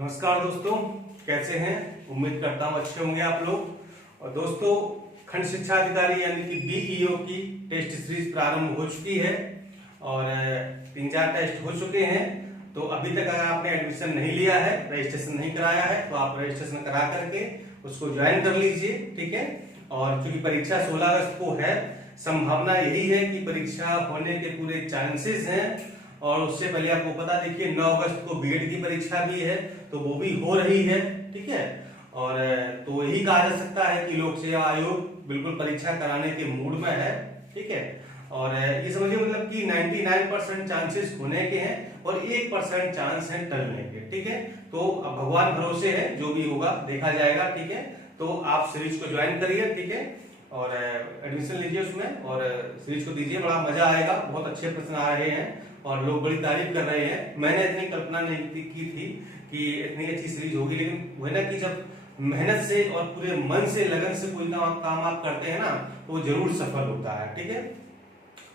नमस्कार दोस्तों, कैसे हैं? उम्मीद करता हूँ अच्छे होंगे आप लोग। और दोस्तों, खंड शिक्षा अधिकारी यानी कि बीईओ की टेस्ट सीरीज प्रारंभ हो चुकी है और 3-4 टेस्ट हो चुके हैं। तो अभी तक अगर आपने एडमिशन नहीं लिया है, रजिस्ट्रेशन नहीं कराया है, तो आप रजिस्ट्रेशन करा करके उसको ज्वाइन कर लीजिए, ठीक है। और चूंकि परीक्षा 16 अगस्त को है, संभावना यही है कि परीक्षा होने के पूरे चांसेस हैं। और उससे पहले आपको पता, देखिए 9 अगस्त को बीएड की परीक्षा भी है, तो वो भी हो रही है, ठीक है। और तो यही कहा जा सकता है कि लोक सेवा आयोग बिल्कुल परीक्षा कराने के मूड में है, ठीक है। और ये समझिए मतलब कि 99% चांसेस होने के हैं और 1% चांस है टलने के, ठीक है। तो अब भगवान भरोसे है, जो भी होगा देखा जाएगा, ठीक है। तो आप सीरीज को ज्वाइन करिए, ठीक है, और एडमिशन लीजिए उसमें और सीरीज को दीजिए, बड़ा मजा आएगा। बहुत अच्छे प्रश्न आ रहे हैं और लोग बड़ी तारीफ कर रहे हैं। मैंने इतनी कल्पना नहीं की थी कि इतनी अच्छी सीरीज होगी, लेकिन वो है ना कि जब मेहनत से और पूरे मन से, लगन से कोई काम आप करते हैं ना, तो वो जरूर सफल होता है, ठीक है।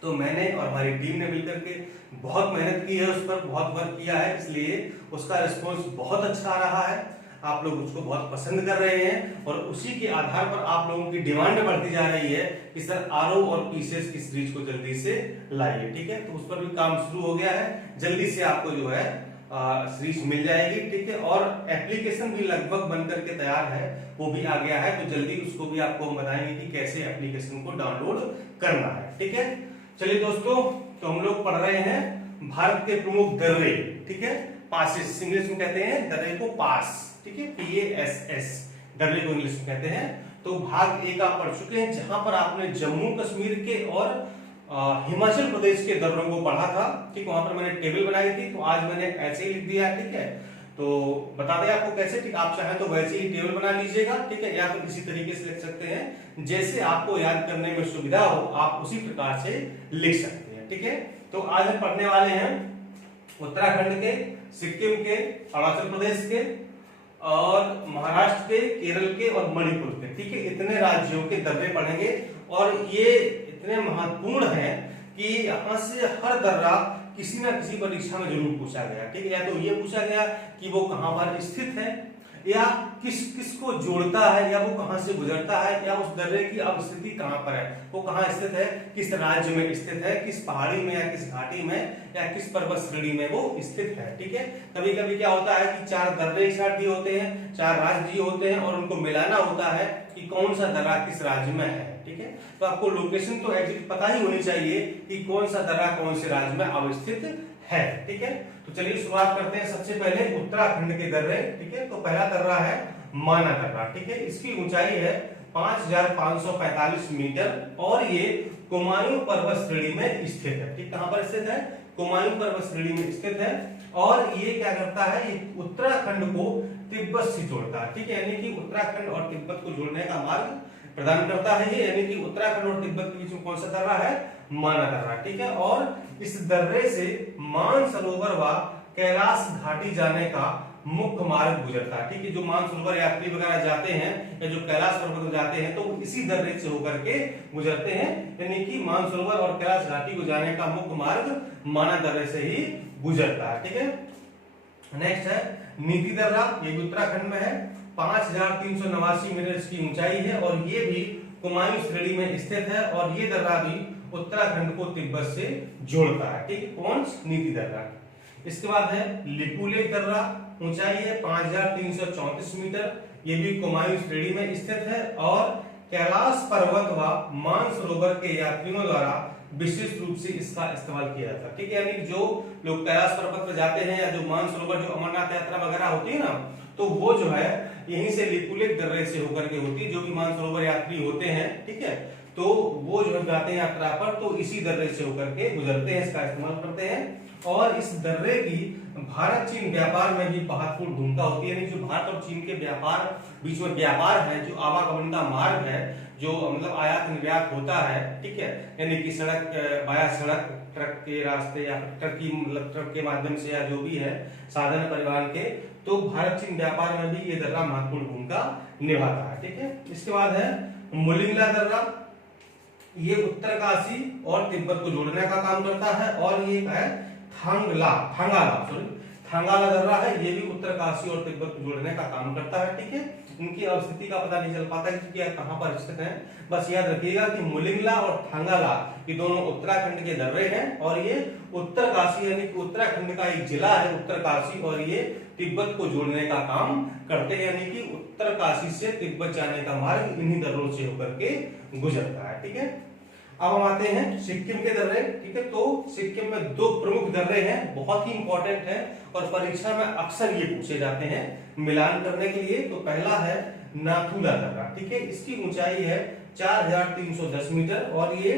तो मैंने और हमारी टीम ने मिलकर के बहुत मेहनत की है, उस पर बहुत वर्क किया है, इसलिए उसका रिस्पॉन्स बहुत अच्छा आ रहा है। आप लोग उसको बहुत पसंद कर रहे हैं और उसी के आधार पर आप लोगों की डिमांड बढ़ती जा रही है कि सर आरओ और पीसीएस की सीरीज को जल्दी से लाइए, ठीक है। तो उस पर भी काम शुरू हो गया है, जल्दी से आपको जो है सीरीज मिल जाएगी, ठीक है। और एप्लीकेशन भी लगभग बनकर के तैयार है, वो भी आ गया है, तो जल्दी उसको भी आपको हम बताएंगे कि कैसे एप्लीकेशन को डाउनलोड करना है, ठीक है। चलिए दोस्तों, तो हम लोग पढ़ रहे हैं भारत के प्रमुख दर्रे, ठीक है। पासेस इंग्लिश में कहते हैं दर्रे को पास, ठीक है, PASS दर्रे को इंग्लिश में कहते हैं। तो भाग 1 आप पढ़ चुके हैं, जहां पर आपने जम्मू कश्मीर के और हिमाचल प्रदेश के दर्रों को पढ़ा था, ठीक। वहां पर मैंने टेबल बनाई थी, तो आज मैंने ऐसे ही लिख दिया, ठीक है। तो बता दें आपको कैसे, ठीक। आप चाहें तो वैसे ही टेबल बना लीजिएगा, ठीक है, या फिर इसी तरीके से लिख सकते हैं जैसे आपको याद करने में सुविधा हो, आप उसी प्रकार से लिख सकते हैं, ठीक है। तो आज हम पढ़ने वाले हैं उत्तराखंड के, सिक्किम के, अरुणाचल प्रदेश के और महाराष्ट्र के, केरल के और मणिपुर के, ठीक है। इतने राज्यों के दर्रे पढ़ेंगे और ये इतने महत्वपूर्ण हैं कि यहाँ से हर दर्रा किसी ना किसी परीक्षा में जरूर पूछा गया, ठीक है। या तो ये पूछा गया कि वो कहाँ पर स्थित है, या किस को जोड़ता है, या वो कहां से गुजरता है, या उस दर्रे की अवस्थिति कहां पर है, वो कहां स्थित है, किस राज्य में स्थित है, किस पहाड़ी में या किस घाटी में या किस पर्वत श्रेणी में वो स्थित है, ठीक है। कभी कभी क्या होता है कि 4 दर्रे एक साथ दिए होते हैं, 4 राज्य दिए होते हैं और उनको मिलाना होता है कि कौन सा दर्रा किस राज्य में है, ठीक है। तो आपको लोकेशन तो एग्जैक्ट पता ही होनी चाहिए कि कौन सा दर्रा कौन से राज्य में अवस्थित है, ठीक है। तो चलिए शुरुआत करते हैं सबसे पहले उत्तराखंड के दर्रे, ठीक है। तो पहला दर्रा है माना दर्रा, ठीक है। इसकी ऊंचाई है 5545 मीटर और ये कुमायूं पर्वत श्रेणी में स्थित है, ठीक। कहां पर स्थित है? कुमायूं पर्वत श्रेणी में स्थित है। और ये क्या करता है, ये उत्तराखंड को तिब्बत से जोड़ता है, ठीक है। यानी कि उत्तराखंड और तिब्बत को जोड़ने का मार्ग प्रदान करता है ये, यानी कि उत्तराखंड और तिब्बत के बीच में कौन सा दर्रा है? माना दर्रा, ठीक है। और इस दर्रे से मानसरोवर व कैलाश घाटी जाने का मुख्य मार्ग गुजरता है, ठीक है। जो मानसरोवर यात्री वगैरह जाते हैं या जो कैलाश पर्वत जाते हैं, तो इसी दर्रे से होकर के गुजरते हैं, यानी कि मानसरोवर और कैलाश घाटी को जाने का मुख्य मार्ग माना दर्रे से ही गुजरता है, ठीक है। नेक्स्ट है नीति दर्रा, ये भी उत्तराखंड में है, 5389 मीटर इसकी ऊंचाई है और ये भी कुमायूं श्रेणी में स्थित है और ये दर्रा भी उत्तराखंड को तिब्बत से जोड़ता है, ठीक है। कौन? नीति दर्रा। इसके बाद है लिपुलेख दर्रा, ऊंचाई है 5334 मीटर, ये भी कुमायूं श्रेणी में स्थित है और कैलाश पर्वत व मानसरोवर के यात्रियों द्वारा विशेष रूप से इसका इस्तेमाल किया जाता है, ठीक है। यानी जो लोग कैलाश पर्वत पर जाते हैं या जो मानसरोवर, जो अमरनाथ यात्रा वगैरह होती है ना, तो वो जो है यहीं से लिपुलेख दर्रे से होकर के होती है। जो भी मानसरोवर यात्री होते हैं, ठीक है, तो वो जो जाते हैं यात्रा पर, तो इसी दर्रे से होकर के गुजरते हैं, इसका इस्तेमाल करते हैं। और इस दर्रे की भारत चीन व्यापार में भी महत्वपूर्ण भूमिका होती है, यानी जो भारत और चीन के व्यापार बीच में व्यापार है, जो आवागमन का मार्ग है, जो मतलब आयात निर्यात होता है, ठीक है, यानी कि सड़क वाया सड़क, ट्रक के रास्ते या ट्रक की मतलब ट्रक के माध्यम से, या जो भी है साधन परिवहन के, तो भारत चीन व्यापार में भी ये दर्रा महत्वपूर्ण भूमिका निभाता है, ठीक है। इसके बाद है मुलिंगला दर्रा, ये उत्तरकाशी और तिब्बत को जोड़ने का काम करता है और ये है थांगाला थांगाला दर्रा है, ये भी उत्तरकाशी और तिब्बत को जोड़ने का काम करता है। ठीक है, इनकी अवस्थिति का पता नहीं चल पाता कि क्या कहां पर स्थित है। बस याद रखिएगा कि मुलिंगला और थांगाला ये दोनों उत्तराखंड के दर्रे हैं और ये उत्तरकाशी यानी कि उत्तराखंड का एक जिला है उत्तरकाशी, और ये तिब्बत को जोड़ने का काम करते हैं, यानी कि उत्तरकाशी से तिब्बत जाने का मार्ग इन्हीं दर्रों से होकर के गुजरता है। ठीक है, अब हम आते हैं सिक्किम के दर्रे। ठीक है, तो सिक्किम में दो प्रमुख दर्रे हैं, बहुत ही इंपॉर्टेंट हैं और परीक्षा में अक्सर ये पूछे जाते हैं मिलान करने के लिए। तो पहला है नाथुला दर्रा। ठीक है, इसकी ऊंचाई है 4310 मीटर और ये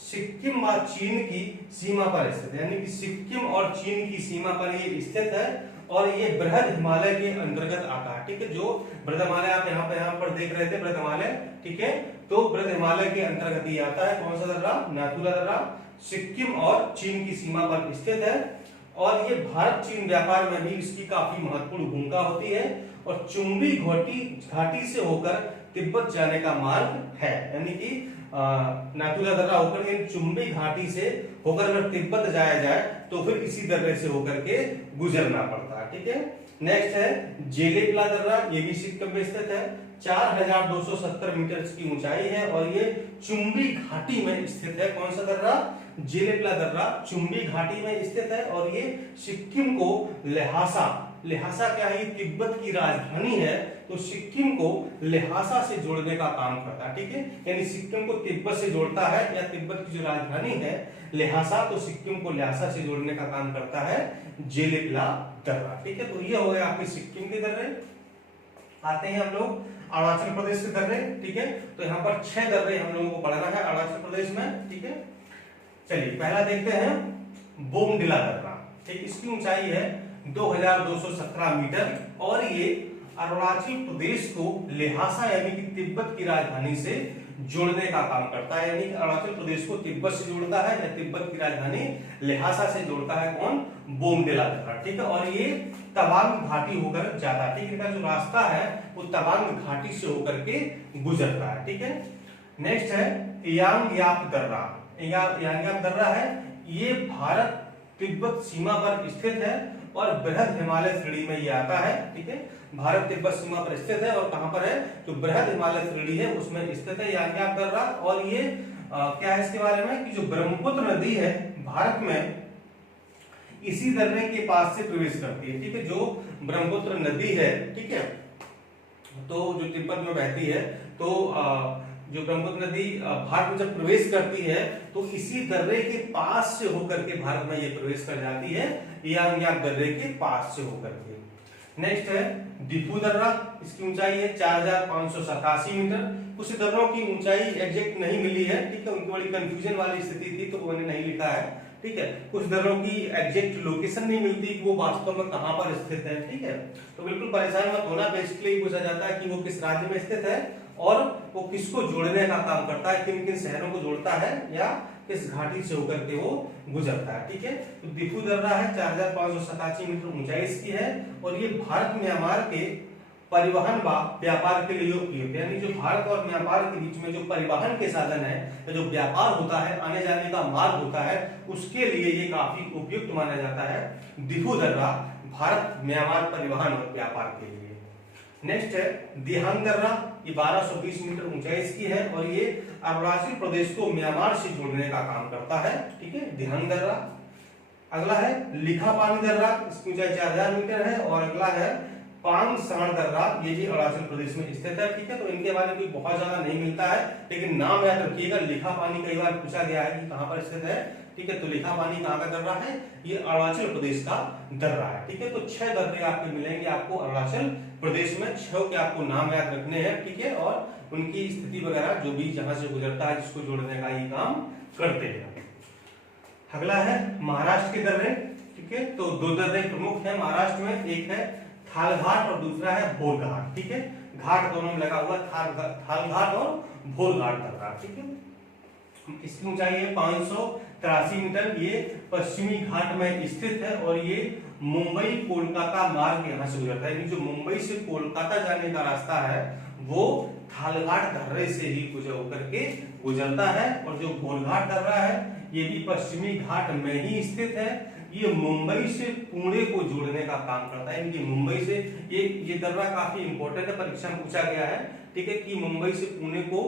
सिक्किम और चीन की सीमा पर स्थित है, यानी कि सिक्किम और चीन की सीमा पर ये स्थित है और ये बृहद हिमालय के अंतर्गत आता है। ठीक है, जो बृहद हिमालय आप यहाँ पर देख रहे थे, बृहद हिमालय। ठीक है, तो बृहद हिमालय के अंतर्गत ये आता है। कौन सा दर्रा? नाथुला दर्रा। सिक्किम और चीन की सीमा पर स्थित है और ये भारत चीन व्यापार में भी इसकी काफी महत्वपूर्ण भूमिका होती है और चुंबी घाटी से होकर तिब्बत जाने का मार्ग है, यानी कि नाथुला दर्रा होकर के चुंबी घाटी से होकर अगर तिब्बत जाया जाए तो फिर इसी दर्रे से होकर के गुजरना पड़ता है। ठीक है, नेक्स्ट है जेलेपला दर्रा, ये भी सिक्किम में स्थित है। 4270 मीटर की ऊंचाई है और ये चुंबी घाटी में स्थित है। कौन सा दर्रा? जेलेपला दर्रा चुंबी घाटी में स्थित है और ये सिक्किम को ल्हासा क्या है? तिब्बत की राजधानी है, तो सिक्किम को ल्हासा से जोड़ने का काम करता है। ठीक है, यानी सिक्किम को तिब्बत से जोड़ता है, या तिब्बत की जो राजधानी है ल्हासा, तो सिक्किम को ल्हासा से जोड़ने का काम करता है जेलेपला दर्रा। ठीक है, तो ये हो गए आपके सिक्किम के दर्रे। आते हैं हम लोग अरुणाचल प्रदेश के दर्रे। ठीक है, तो यहाँ पर 6 दर्रे हम लोगों को पढ़ना है अरुणाचल प्रदेश में। ठीक है, चलिए पहला देखते हैं बोमडिला दर्रा। ठीक, इसकी ऊंचाई है 2217 मीटर और ये अरुणाचल प्रदेश को ल्हासा यानी कि तिब्बत की राजधानी से जोड़ने का काम करता है, यानी कि अरुणाचल प्रदेश को तिब्बत से जोड़ता है या तिब्बत की राजधानी ल्हासा से जोड़ता है। कौन? बोमडिला दर्रा। ठीक है, और ये तवांग घाटी होकर जाता है। ठीक है, इनका जो रास्ता है वो तवांग घाटी से होकर के गुजरता है। ठीक है, नेक्स्ट है यांगयाप दर्रा। यांगयाप दर्रा है, ये भारत तिब्बत सीमा पर स्थित है और बृहद हिमालय श्रेणी में ये आता है। ठीक है, भारत तिब्बत सीमा पर स्थित है और कहां पर है? जो बृहद हिमालय श्रेणी है उसमें स्थित है यांगयाप दर्रा। और ये क्या है इसके बारे में कि जो ब्रह्मपुत्र नदी है भारत में इसी दर्रे के पास से प्रवेश करती है। ठीक है, जो ब्रह्मपुत्र नदी है, ठीक है, तो जो तिब्बत में बहती है, तो जो ब्रह्मपुत्र नदी भारत में जब प्रवेश करती है तो इसी दर्रे के पास से होकर के भारत में ये प्रवेश कर जाती है, यांगयाप दर्रे के पास से होकर के। नेक्स्ट है डिफू दर्रा, इसकी ऊंचाई है 4587 मीटर। कुछ दर्रों की ऊंचाई एग्जैक्ट नहीं मिली है। ठीक है, उनकी बड़ी कंफ्यूजन वाली स्थिति थी तो उन्होंने नहीं लिखा है। ठीक है, कुछ दर्रों की एग्जैक्ट लोकेशन नहीं मिलती कि वो वास्तव में कहां पर स्थित है। ठीक है, तो बिल्कुल परेशान मत होना, बेसिकली पूछा जाता है कि वो किस राज्य में स्थित है और वो किसको जोड़ने का काम करता है, किन किन शहरों को जोड़ता है या किस घाटी से होकर के वो गुजरता है। ठीक है, तो डिफू दर्रा है 4587 मीटर ऊंचाई इसकी है और ये भारत म्यांमार के परिवहन व व्यापार के लिए उपयोगी है, यानी जो भारत और म्यांमार के बीच में जो परिवहन के साधन है, जो व्यापार होता है, आने जाने का मार्ग होता है, उसके लिए ये काफी उपयुक्त माना जाता है डिफू दर्रा भारत म्यांमार परिवहन और व्यापार के लिए। नेक्स्ट है दिहांग दर्रा, ये 1220 मीटर ऊंचाई इसकी है और ये अरुणाचल प्रदेश को म्यांमार से जोड़ने का काम करता है। ठीक है, दिहांग दर्रा। अगला है लिखापानी दर्रा, इसकी ऊंचाई 4000 मीटर है और अगला है पांगसाण दर्रा, ये भी अरुणाचल प्रदेश में स्थित है। ठीक है, तो इनके बारे में कोई बहुत ज्यादा नहीं मिलता है, लेकिन नाम याद रखिएगा। लिखापानी कई बार पूछा गया है कि कहां पर स्थित है। ठीक है, तो लिखापानी कहां का दर्रा है? ये अरुणाचल प्रदेश का दर्रा है। ठीक है, तो 6 दर्रे आपके मिलेंगे आपको अरुणाचल प्रदेश में। 6 के आपको नाम याद रखने हैं। ठीक है, और उनकी स्थिति वगैरह जो भी जहां से गुजरता है जिसको जोड़ने का ये काम करते हैं। अगला है महाराष्ट्र के दर्रे। ठीक है, तो 2 दर्रे प्रमुख है महाराष्ट्र में, एक है थालघाट और दूसरा है भोरघाट। ठीक है, घाट दोनों में लगा हुआ, थालघाट और भोरघाट दर्रा। ठीक है, इसकी ऊंचाई है 583 मीटर, ये पश्चिमी घाट में स्थित है और ये मुंबई कोलकाता मार्ग यहाँ से गुजरता है, जो मुंबई से कोलकाता जाने का रास्ता है वो थालघाट दर्रे से ही गुजर होकर के गुजरता है। और जो भोरघाट दर्रा है ये भी पश्चिमी घाट में ही स्थित है, ये मुंबई से पुणे को जोड़ने का काम करता है। इनकी मुंबई से ये दर्रा काफी इंपॉर्टेंट है, परीक्षा में पूछा गया है, ठीक है, कि मुंबई से पुणे को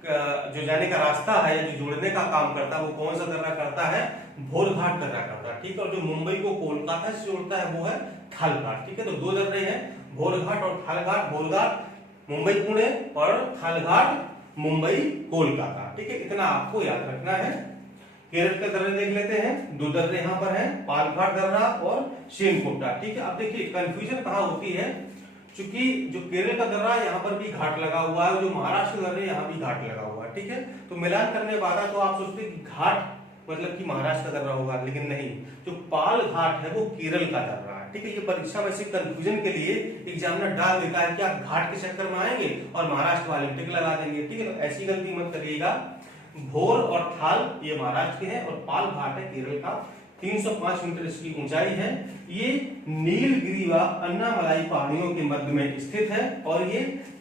जो जाने का रास्ता है, जो जोड़ने का काम करता है, वो कौन सा दर्रा करता है? भोरघाट दर्रा करता है, ठीक है। और जो मुंबई को कोलकाता से जोड़ता है वो है थालघाट, ठीक है। तो दो दर्रे हैं, भोरघाट और थालघाट। भोरघाट मुंबई पुणे और थालघाट मुंबई कोलकाता, ठीक है। इतना आपको याद रखना है। केरल के दर्रे देख लेते हैं, दो दर्रे यहाँ पर हैं, पालघाट दर्रा और शेनकोटा, ठीक है। अब देखिए कंफ्यूजन कहाँ होती है, क्योंकि जो केरल का दर्रा यहाँ पर भी घाट लगा हुआ है, जो महाराष्ट्र दर्रे यहाँ भी घाट लगा हुआ है, ठीक है। तो मिलान करने के बाद तो आप सोचते कि घाट मतलब कि महाराष्ट्र का दर्रा होगा, लेकिन नहीं, जो पाल घाट है वो केरल का दर्रा है, ठीक है। ये परीक्षा में से कंफ्यूजन के लिए एग्जामिनर डाल देता है कि आप घाट के चक्कर में आएंगे और महाराष्ट्र वाले टिक लगा देंगे, ठीक है। तो ऐसी गलती मत करिएगा। भोर और थाल ये महाराष्ट्र के हैं और पाल घाट है केरल का। 305 मीटर इसकी ऊंचाई है। ये नीलगिरी व अन्नामलाई पहाड़ियों के मध्य में स्थित है और ये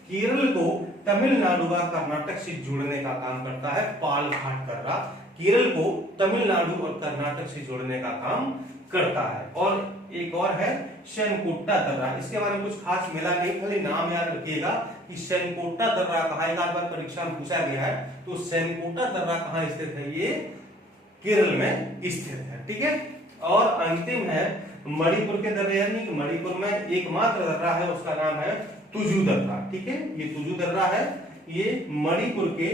केरल को तमिलनाडु व कर्नाटक से जोड़ने का काम करता है। पाल घाट दर्रा केरल को तमिलनाडु और कर्नाटक से जोड़ने का काम करता है। और एक और है शेनकोटा दर्रा, इसके बारे में कुछ खास मिला नहीं, खाली नाम याद रखिएगा कि शेनकोटा दर्रा कहाँ, एक आध बार परीक्षा में पूछा गया है। तो शेनकोटा दर्रा कहाँ स्थित है? ये केरल में स्थित है, ठीक है। और अंतिम है मणिपुर के दर्रे, यानी कि मणिपुर में एकमात्र दर्रा है, उसका नाम है तुजू दर्रा, ठीक है। ये तुजू दर्रा है, ये मणिपुर के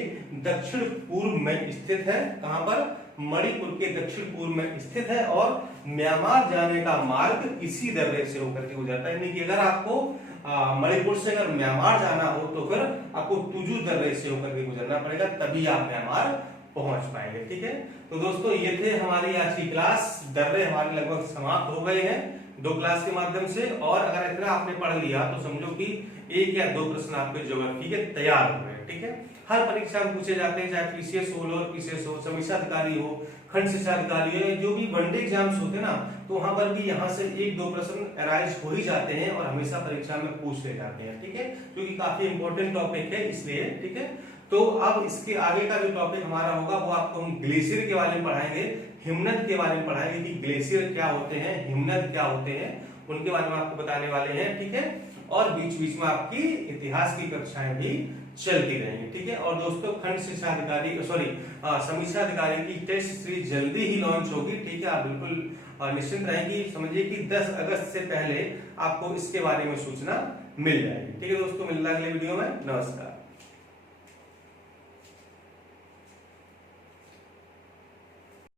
दक्षिण पूर्व में स्थित है। कहां पर? मणिपुर के दक्षिण पूर्व में स्थित है और म्यांमार जाने का मार्ग इसी दर्रे से होकर के गुजरता है। यानी कि अगर आपको मणिपुर से अगर म्यांमार जाना हो तो फिर आपको तुजू दर्रे से होकर के गुजरना पड़ेगा, तभी आप म्यांमार पहुंच पाएंगे, ठीक है। तो दोस्तों ये थे हमारी आज की क्लास। दर्रे हमारे लगभग समाप्त हो गए हैं 2 क्लास के माध्यम से। और अगर इतना आपने पढ़ लिया तो समझो कि 1 या 2 प्रश्न आपके ज्योग्राफी के तैयार हो गए, ठीक है। हर परीक्षा में पूछे जाते हैं, चाहे पीसीएस हो, लोअर पीसीएस हो, समीक्षा अधिकारी हो, खंड शिक्षा अधिकारी हो, जो भी वनडे एग्जाम्स होते हैं ना, तो वहां पर भी यहाँ से 1-2 प्रश्न अराइज हो ही जाते हैं और हमेशा परीक्षा में पूछ ले जाते हैं, ठीक है, क्योंकि काफी इंपॉर्टेंट टॉपिक है इसलिए, ठीक है। तो अब इसके आगे का जो टॉपिक हमारा होगा वो आपको हम ग्लेशियर के बारे में पढ़ाएंगे, हिमनद के बारे में पढ़ाएंगे कि ग्लेशियर क्या होते हैं, हिमनद क्या होते हैं, उनके बारे में आपको बताने वाले हैं, ठीक है। और बीच बीच में आपकी इतिहास की कक्षाएं भी चलती रहेंगी, ठीक है। और दोस्तों खंड शिक्षा अधिकारी समीक्षा अधिकारी की टेस्ट सीरीज जल्दी ही लॉन्च होगी, ठीक है। आप बिल्कुल निश्चिंत रहेंगे, समझिए कि 10 अगस्त से पहले आपको इसके बारे में सूचना मिल जाएगी, ठीक है दोस्तों। मिलना अगले वीडियो में, नमस्कार।